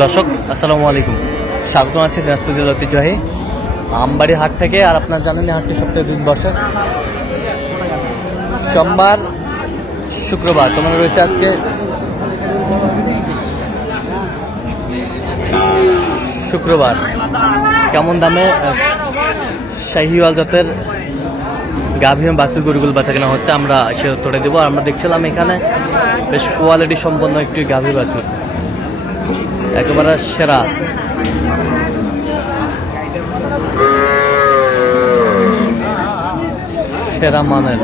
দর্শক আসসালামু আলাইকুম, স্বাগত আছে দিনাজপুর জেলার ঐতিহ্যবাহী আমবাড়ি হাট থেকে। আর আপনারা জানেন হাটটি সপ্তাহে 2 দিন বসে, সোমবার শুক্রবার। তোমার রয়েছে আজকে শুক্রবার। কেমন দামে শাহিওয়াল জাতের গাভী এবং বাছুর গরুগুলো বাচ্চা কেনা হচ্ছে আমরা সে তথ্যটা দেবো। আমরা দেখছিলাম এখানে বেশ কোয়ালিটি সম্পন্ন একটি গাভী বাছুর, একেবারে সেরা। সেরা মানের।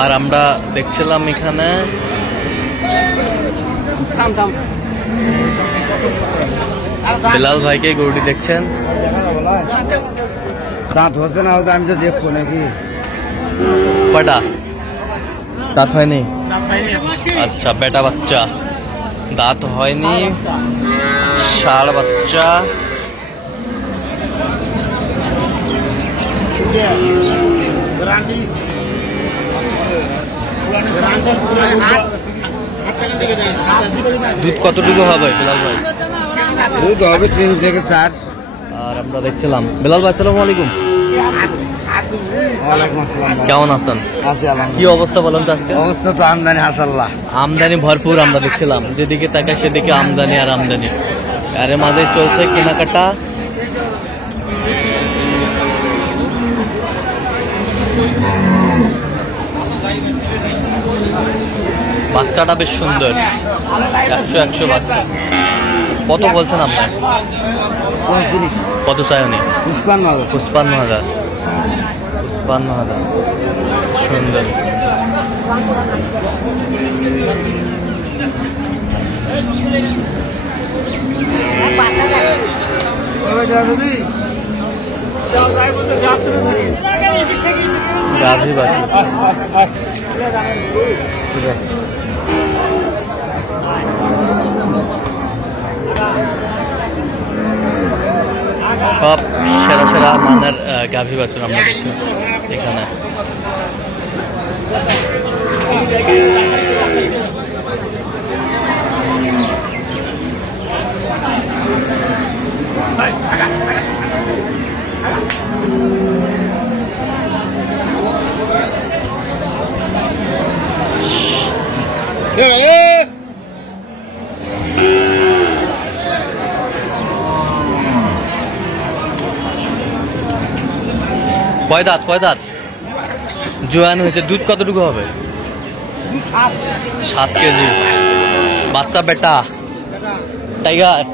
আর আমরা দেখছিলাম এখানে বিলাল ভাইকে গরুটি দেখছেন। দাঁত হচ্ছে না হতে আমি তো দেখবো নাকি। কয়টা দাঁত হয়নি? আচ্ছা, বেটা বাচ্চা, দাঁত হয়নি, ষাঁড় বাচ্চা। দুধ কতটুকু হবে বিলাল ভাই? দুধ হবে 3 থেকে 4। আর আমরা দেখছিলাম বিলাল ভাই, আসসালামু আলাইকুম। কেমন আছেন? কি অবস্থা বলেন তো আজকে? অবস্থা তো আমদানি হাসাল্লাহ, আমদানি ভরপুর। আমরা দেখছিলাম যেদিকে তাকায় সেদিকে আমদানি আর আমদানি। এর মাঝে চলছে কেনাকাটা। বাচ্চাটা বেশ সুন্দর, 100 বাচ্চা। কত বলছেন আপনার? 35। কত চাই উনি? 55,000। 55,000। 55,000 সুন্দর। গাভী বাছুর সব সেরা সেরা মানের গাভী বাছুর আমরা দেখছি এখানে। কয় দাঁত জোয়ান হয়েছে? দুধ কতটুকু হবে? 7 কেজি। বাচ্চা বেটা টাইগার।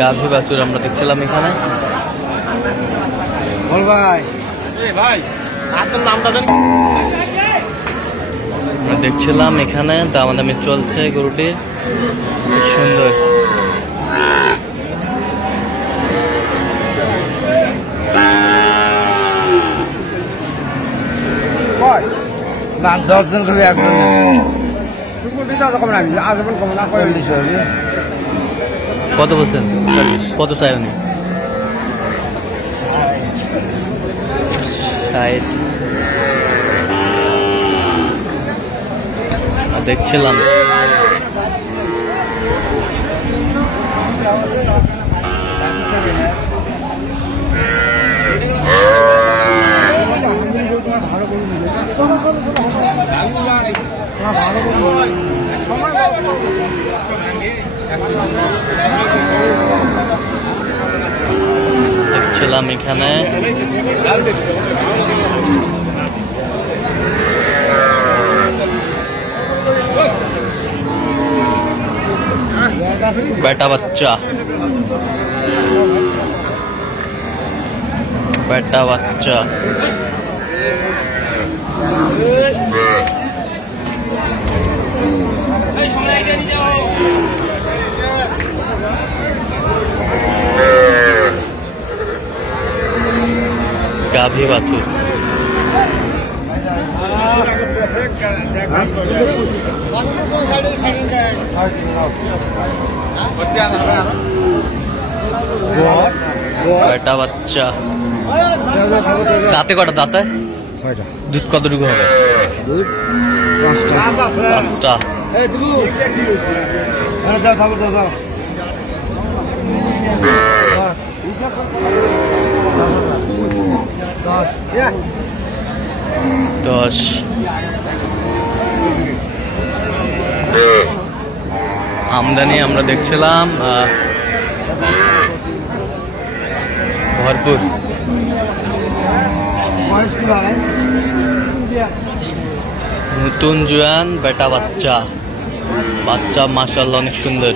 গাভী বাছুর আমরা দেখছিলাম এখানে। বল ভাই, আমরা দেখছিলাম এখানে দামাদামি চলছে গরুটির, সুন্দর। না 10 জন করে একজন। কত বলছেন? কত চাই উনি? 60। দেখছিলাম এখানে बेटा बच्चा गाभी बाछुर বেটা বাচ্চা দাঁতে কটা দাঁতে? দুধ কতটুকু হবে? দুধ 5টা। 5টা। এই দিবু দাও থাকো দাও দাও 10। আমদানি আমরা দেখছিলাম ভরপুর। নতুন জোয়ান বেটা বাচ্চা, বাচ্চা মাশাআল্লাহ অনেক সুন্দর।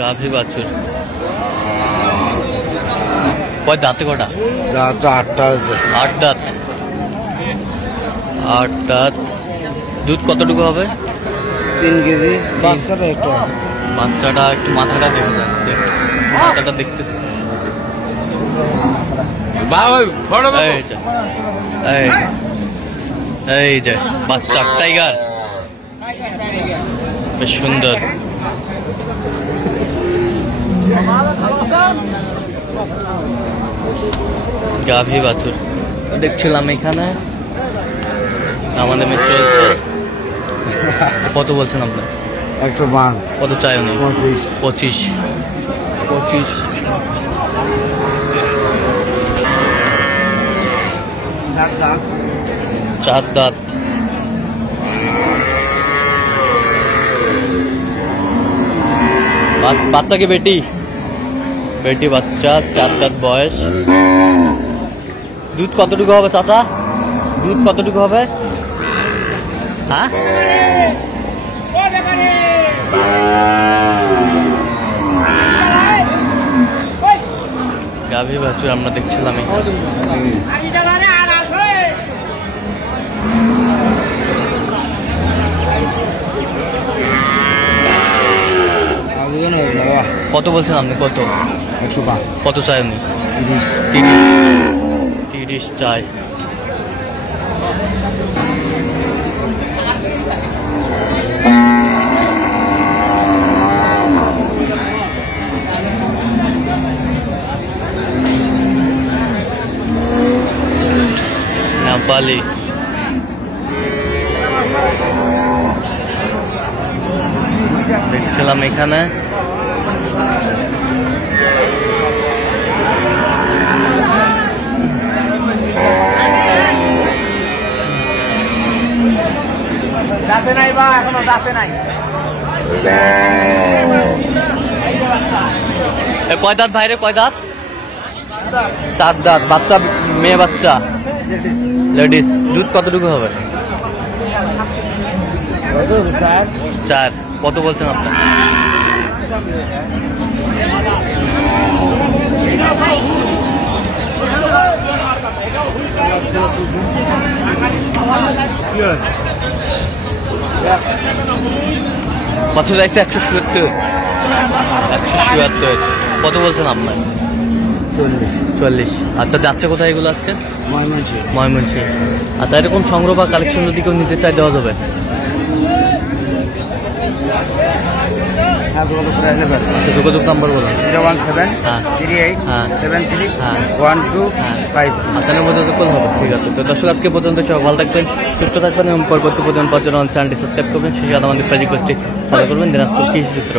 গাভী বাছুর কয় দাঁতে কটা? দাঁত 8টা। 8 দাঁত। 8 দাঁত। দুধ কতটুকু হবে? 3 কেজি। বাচ্চাটা একটু আছে। বাচ্চাটা একটু মাথাটা দেখে যান, মাথাটা দেখতে। এই যে, এই যে বাচ্চা টাইগার, বেশ সুন্দর। গাভী বাছুর দেখছিলাম এখানে, আমাদের মেয়ে চলছে। কত বলছেন আপনার? 105। কত চাই উনি? 25। 25। 25। 4 দাঁত। 4 দাঁত। বাচ্চা কি বেটি? বেটি বাচ্চা, 4 দাঁত বয়স। দুধ কতটুকু হবে চাচা? দুধ কতটুকু হবে? হ্যাঁ, গাভী বাছুর আমরা দেখছিলাম এখানে। কত বলছেন আপনি? কত? 105। কত চাই আপনি? 30। 30 চাই। নেপালি দেখছিলাম এখানে। দাঁতে নাই বা এখনো দাঁতে নাই। কয় দাঁত ভাইরে? কয় দাঁত? 4 দাঁত। বাচ্চা মেয়ে বাচ্চা, লেডিস। দুধ কতটুকু হবে? 4। কত বলছেন আপনার? কত যাইছে? 170। 177। কত বলছেন আপনার? 40। আচ্ছা, যাচ্ছে কোথায় এগুলো আজকে? ময়মনসিংহ। আচ্ছা, এরকম সংগ্রহ বা কালেকশন যদি কেউ নিতে চাই দেওয়া যাবে? আচ্ছা, যোগাযোগ নাম্বার বলুন। 017 38 73 12 52। আচ্ছা, যোগাযোগ করলে হবে। ঠিক আছে। তো দর্শক, আজকে পর্যন্ত সবাই ভালো থাকবেন, সুস্থ থাকবেন এবং পরবর্তী পর্যন্ত চ্যানেলটি সাবস্ক্রাইব করবেন। সেই সাথে আমাদের ফেসবুক পেজটি ফলো করবেন, দিনাজপুর কৃষি চিত্র।